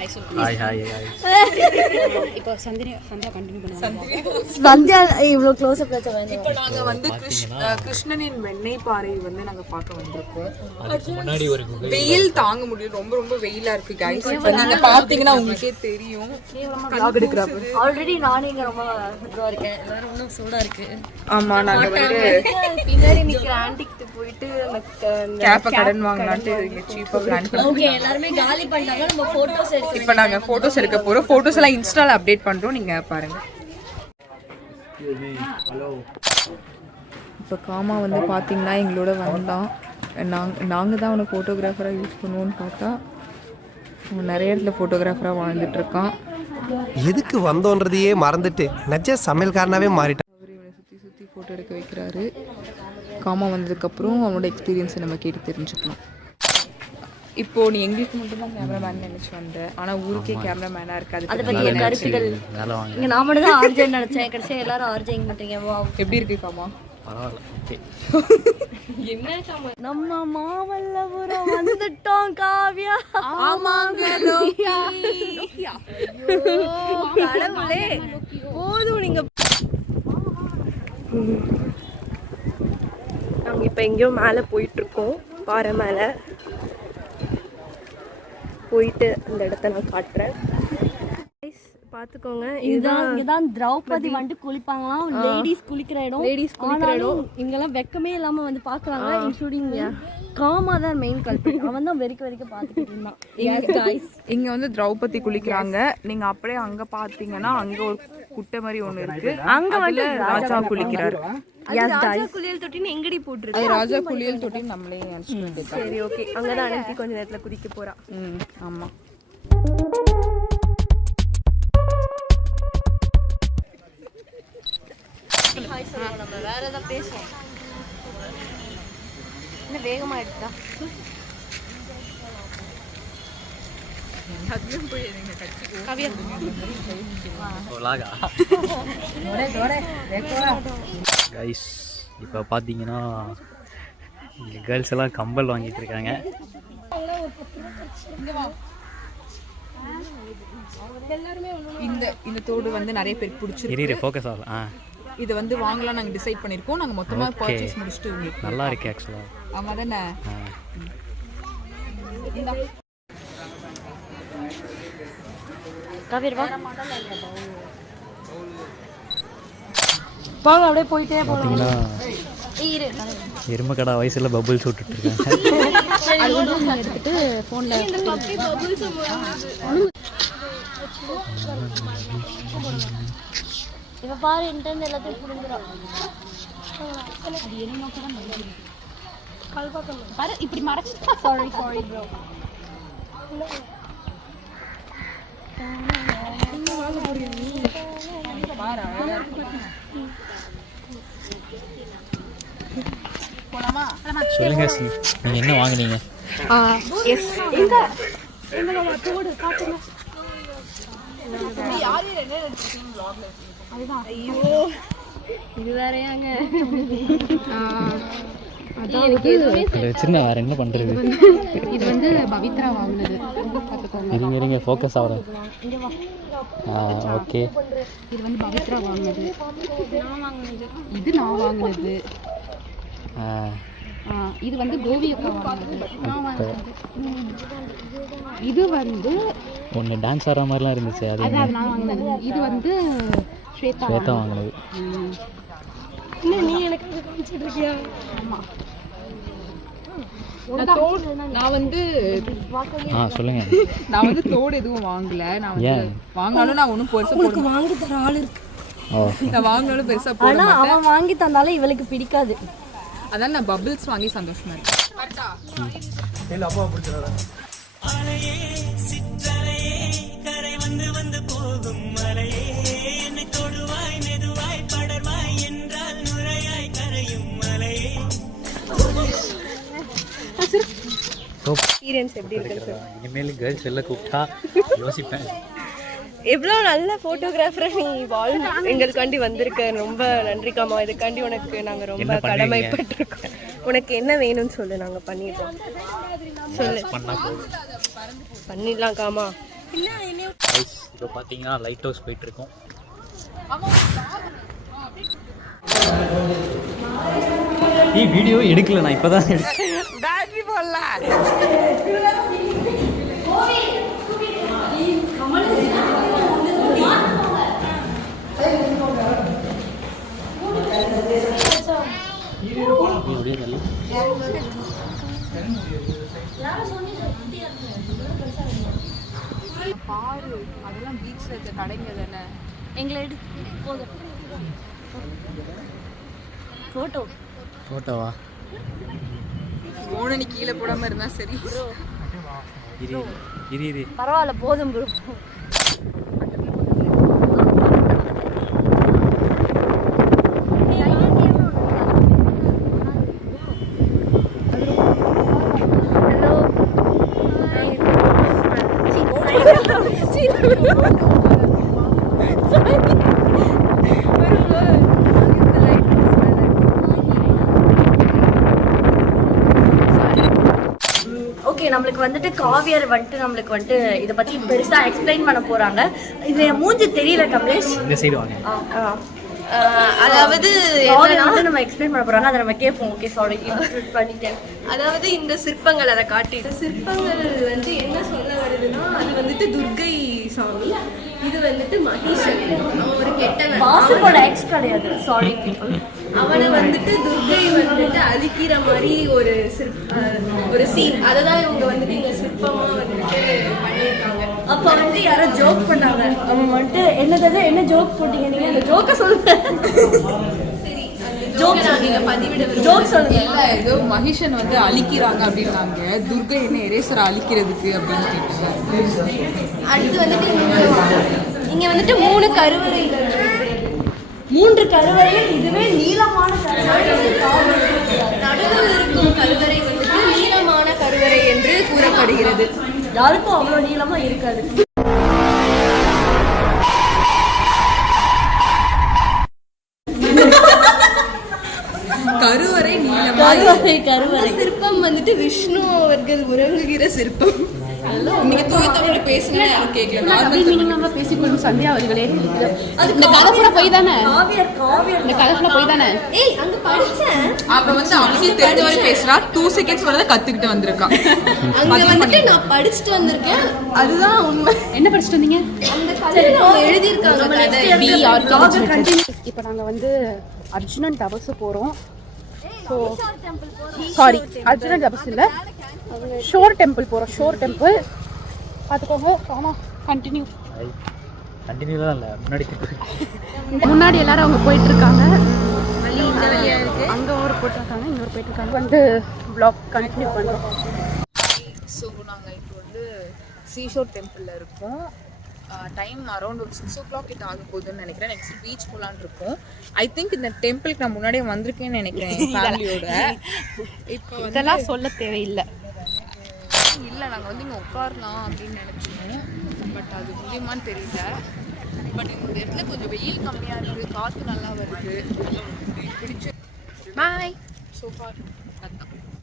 Hi hi hi. இப்போ Sandhya continue பண்ணுவாங்க. சந்தியா இவ்வளோ க்ளோஸ் அப் வச்ச வேண்டாம். இப்போ நாங்கள் வந்து கிருஷ்ணனின் வெண்ணெய் பாறை வந்து நாங்கள் பார்க்க வந்திருக்கோம். அதுக்கு முன்னாடி ஒரு வெயில் தாங்க முடியும், ரொம்ப ரொம்ப வெயிலா இருக்கு கைஸ். இப்போ நீங்க பாத்தீங்கன்னா உங்களுக்கே தெரியும். ஆல்ரெடி நானும் இங்க ரொம்ப இதுவா இருக்கேன். எல்லாரும் இன்னும் சூடா இருக்கு. ஆமா, நாங்க வந்து பின்னாடி நிக்கிற ஆன்டிக்கு போயிட்டு கேப்ப கடன் வாங்கலாம்னு இங்க சீப்பா பிளான் பண்ணோம். ஓகே, எல்லாரும் காலி பண்ணிட்டாங்க. நம்ம போட்டோஸ் எடுத்து இப்போ நாங்க போட்டோஸ் எடுக்க போறோம். போட்டோஸ் எல்லாம் இன்ஸ்டால அப்டேட் பண்றோம், நீங்க பாருங்க. இப்போ காமா வந்து பாத்தீங்கன்னா எங்களோட வந்தான். நாங்கள் தான் அவனை ஃபோட்டோகிராஃபராக யூஸ் பண்ணுவோன்னு பார்த்தா அவன் நிறைய இடத்துல ஃபோட்டோகிராஃபராக வாழ்ந்துட்டு இருக்கான். எதுக்கு வந்தோன்றதையே மறந்துட்டு நஜ சமையல்காரனாவே மாறிட்டான். அவர் இவனை சுற்றி ஃபோட்டோ எடுக்க வைக்கிறாரு. காமா வந்ததுக்கப்புறம் அவனோட எக்ஸ்பீரியன்ஸை நம்ம கேட்டு தெரிஞ்சுக்கலாம். இப்போ நீ எங்களுக்கு மட்டும்தான் கேமராமேன் நினைச்சு வந்த, ஆனா ஊருக்கே கேமராமேனா இருக்காது. அதை பத்தி கருத்துக்கள் இங்க நான் மட்டும் தான் ஆர்ஜேன்னு நினைச்சேன். கடைசியா எல்லாரும் ஆர்ஜேங்க மாட்டீங்க. எப்படி இருக்கு காமா? பரவாயில்ல. என்ன காமா? நம்ம மாமல்லபுரம் வந்துட்டோம் காவியா. ஆமாங்க கடவுளே, போதும். நீங்க நாங்கள் இப்போ எங்கேயோ மேலே போயிட்டுருக்கோம், பாறை மேலே போயிட்டு அந்த இடத்த நான் காட்டுறேன். பார்த்துக்கோங்க, இதுதான் திரௌபதி வந்துட்டு குளிப்பாங்களாம். லேடிஸ் குளிக்கிற இடம். இங்கெல்லாம் வெக்கமே இல்லாம வந்து பாக்குறாங்க. இன்க்ளூடிங் காமா தான் மெயின் கல்பிரேட். அவன் தான் வெறிக்க பார்த்துட்டு இருந்தான். இங்க வந்து திரௌபதி குளிக்கிறாங்க. நீங்க அப்படியே அங்க பாத்தீங்கன்னா அங்க ஒரு குட்டை மாதிரி ஒண்ணு இருக்கு. அங்க வந்து ராஜா குளிக்கிறாரு. ராஜா குளியல் தொட்டின்னு எங்கடி போட்டுருக்கு. அது ராஜா குளியல் தொட்டி நம்மளே நினைச்சுக்க வேண்டியது. சரி, ஓகே. அங்கதான் அனுப்பி கொஞ்ச நேரத்துல குதிக்க போறா. ஆமா. நம்ம வேற ஏதாவது பேசுவோம். என்ன வேகமா எடுத்தா கைஸ், இப்போ பார்த்தீங்கன்னா இங்கே கேர்ள்ஸ் எல்லாம் கம்பல் வாங்கிட்டு இருக்காங்க. இந்த தோடு வந்து நிறைய பேருக்கு பிடிச்சிருக்கு. ஃபோக்கஸ் ஆகலாம். இது வந்து வாங்கலாம் நாங்க டிசைட் பண்ணிருக்கோம். நாங்க மொத்தமா பர்ச்சேஸ் முடிச்சிட்டு உங்களுக்கு நல்லா இருக்கு ஆக்சுவலா. ஆமா தானே. காவியர் வா வாங்க, அப்படியே போயிட்டே போறோம். எருமை கடை வயசுல பபுள்ஸ் விட்டுட்டு இருக்காங்க. எடுத்துட்டு போன்ல இவ பாரு இன்டர்நெட் எல்லாத்தையும் புடுங்குறான். அது என்ன நோக்கம் கல்பாக்கம் பாரு இப்படி மறைச்சு. Sorry bro. சொல்லுங்க, நீங்க என்ன வாங்குனீங்க? எஸ், இது வேறையாங்க. வச்சிருந்தா வேற என்ன பண்றது? இது வந்து பவித்ரா வாங்கினது. இருங்க ஃபோக்கஸ் ஆகிறேன். ஓகே. இது வந்து பவித்ரா வாங்கினது. இது நான் வாங்கினது. இது வந்து கோவி அக்கா வாங்கினது. இது வந்து ஒன்று டான்ஸ் ஆடுற மாதிரிலாம் இருந்துச்சு, அது அதான் நான் வாங்கினது. இது வந்து ஸ்வேதா வாங்கினது. நீ எனக்கு காமிச்சிட்டு இருக்கியா? ஆமா. நான் வந்து சொல்லுங்க. நான் வந்து தோடு எதுவும் வாங்கல. நான் வந்து வாங்கினாலும் நான் ஒன்றும் பெருசா போட வாங்கி தர ஆள் இருக்கு. நான் வாங்கினாலும் பெருசா போட ஆனா மாட்டேன். அவன் வாங்கி தந்தாலும் இவளுக்கு பிடிக்காது. அதான் நான் பபிள்ஸ் வாங்கி சந்தோஷமா இருக்கேன். எக்ஸ்பீரியன்ஸ் எப்படி இருக்குன்னு சொல்லு. இனிமேல் கேர்ள்ஸ் எல்லாம் கூப்பிட்டா யோசிப்பேன். எவ்வளோ நல்ல ஃபோட்டோகிராஃபராக நீ எங்களுக்காண்டி வந்திருக்க. ரொம்ப நன்றிக்காமா. இதுக்காண்டி உனக்கு நாங்கள் ரொம்ப கடமைப்பட்டிருக்கோம். உனக்கு என்ன வேணும்னு சொல்லு, நாங்கள் பண்ணிடுறோம். சொல்லு. பண்ணிடலாம் காமா. கைஸ் இப்போ பார்த்தீங்கன்னா லைட் ஹவுஸ் போயிட்டுருக்கோம். வீடியோ எடுக்கல, நான் இப்போ தான் பேட்டரி போடல. பாரு அதெல்லாம் பீச்ல இருக்க கடைங்க தானே. எங்களை போதும் ஃபோட்டோவா? போன நீ கீழே போடாம இருந்தா சரி. இரு பரவாயில்ல போதும் ப்ரோ. ஓகே, நம்மளுக்கு வந்துட்டு காவியர் வந்துட்டு நம்மளுக்கு வந்துட்டு இதை பற்றி பெருசாக எக்ஸ்பிளைன் பண்ண போகிறாங்க. இது என் மூஞ்சி தெரியல கமலேஷ். இந்த சைடு வாங்க. அதாவது வந்து நம்ம எக்ஸ்பிளைன் பண்ண போகிறாங்க, அதை நம்ம கேட்போம். ஓகே சாரி பண்ணிட்டேன். அதாவது இந்த சிற்பங்கள் அதை காட்டிட்டு சிற்பங்கள் வந்து என்ன சொல்ல வருதுன்னா, அது வந்துட்டு துர்கை சாமி, இது வந்துட்டு மகிஷன். அவன் ஒரு கெட்டவன், வாசுவோட எக்ஸ் கிடையாது, சாரி. அவனை வந்துட்டு துர்கை வந்துட்டு அழிக்கிற மாதிரி ஒரு சீன், அதை தான் இவங்க வந்துட்டு இந்த சிற்பமா வந்துட்டு பண்ணியிருக்காங்க. அப்போ வந்து யாரோ ஜோக் பண்ணாங்க, அவங்க வந்துட்டு என்ன ஜோக் போட்டீங்க நீங்க? அந்த ஜோக்கை சொல்லுங்க. சரி, ஜோக் நீங்க பதிவிட ஜோக் சொல்லுங்க. இல்ல ஏதோ மகிஷன் வந்து அழிக்கிறாங்க அப்படின்னாங்க, துர்கை என்ன எரேசரை அழிக்கிறதுக்கு அப்படின்னு கேட்டாங்க. அடுத்து வந்துட்டு இங்க வந்துட்டு 3 கருவறைகள் இருக்கு. 3 கருவறையில் இதுவே நீளமான கருவறை. நடுவில் இருக்கும் கருவறை வந்துட்டு நீளமான கருவறை என்று கூறப்படுகிறது. யாருக்கும் அவ்வளோ நீளமா இருக்காது. கருவறை கருவறை சிற்பம் வந்துட்டு விஷ்ணு அவர்கள் உறங்குகிற சிற்பம். நீங்க தூய தமிழ் பேசுனா எனக்கு கேட்கல. நம்ம பேசிக்கொள்ளும் சந்தியா அவர்களே. இந்த கலப்புல போய் தானே இந்த கலப்புல போய் தானே. ஏய், அங்க படிச்சேன். அப்ப வந்து அவனுக்கு தெரிஞ்ச மாதிரி பேசுறா. 2 செகண்ட்ஸ் வரத கத்துக்கிட்டு வந்திருக்கான். அங்க வந்துட்டு நான் படிச்சிட்டு வந்திருக்கேன், அதுதான் உண்மை. என்ன படிச்சுட்டு வந்தீங்க? அந்த கதையில அவங்க எழுதி இருக்காங்க. இப்போ நாங்க வந்து அர்ஜுனன் தபசு போறோம். சாரி, அர்ஜுனன் தபசு இல்ல, ஷோர் டெம்பிள் போறோம். ஷோர் டெம்பிள் பார்த்துக்கோங்க. ஆமா, கண்டினியூலாம் இல்லை, முன்னாடி எல்லாரும் அவங்க போயிட்டு இருக்காங்க. அங்க ஒரு போயிட்டு இருக்காங்க, இங்க ஒரு போயிட்டு இருக்காங்க. வந்து வ்ளாக் கண்டினியூ பண்றோம். ஸோ நாங்கள் இப்போ வந்து சீஷோர் டெம்பிளில் இருக்கோம். டைம் அரௌண்ட் ஒரு 6 o'clock கிட்ட ஆக போகுதுன்னு நினைக்கிறேன். நெக்ஸ்ட் பீச் போகலான்னு இருக்கோம். ஐ திங்க் இந்த டெம்பிளுக்கு நான் முன்னாடியே வந்திருக்கேன்னு நினைக்கிறேன் ஃபேமிலியோட. இப்போ இதெல்லாம் சொல்ல தேவையில்லை. இல்லை, நாங்கள் வந்து இங்கே உட்காரலாம் அப்படின்னு நினச்சோம். பட் அது முடியுமான்னு தெரியல. பட் இந்த இடத்துல கொஞ்சம் வெயில் கம்மியாக இருக்குது, காற்று நல்லா வருது. பிடிச்சி பாய். So for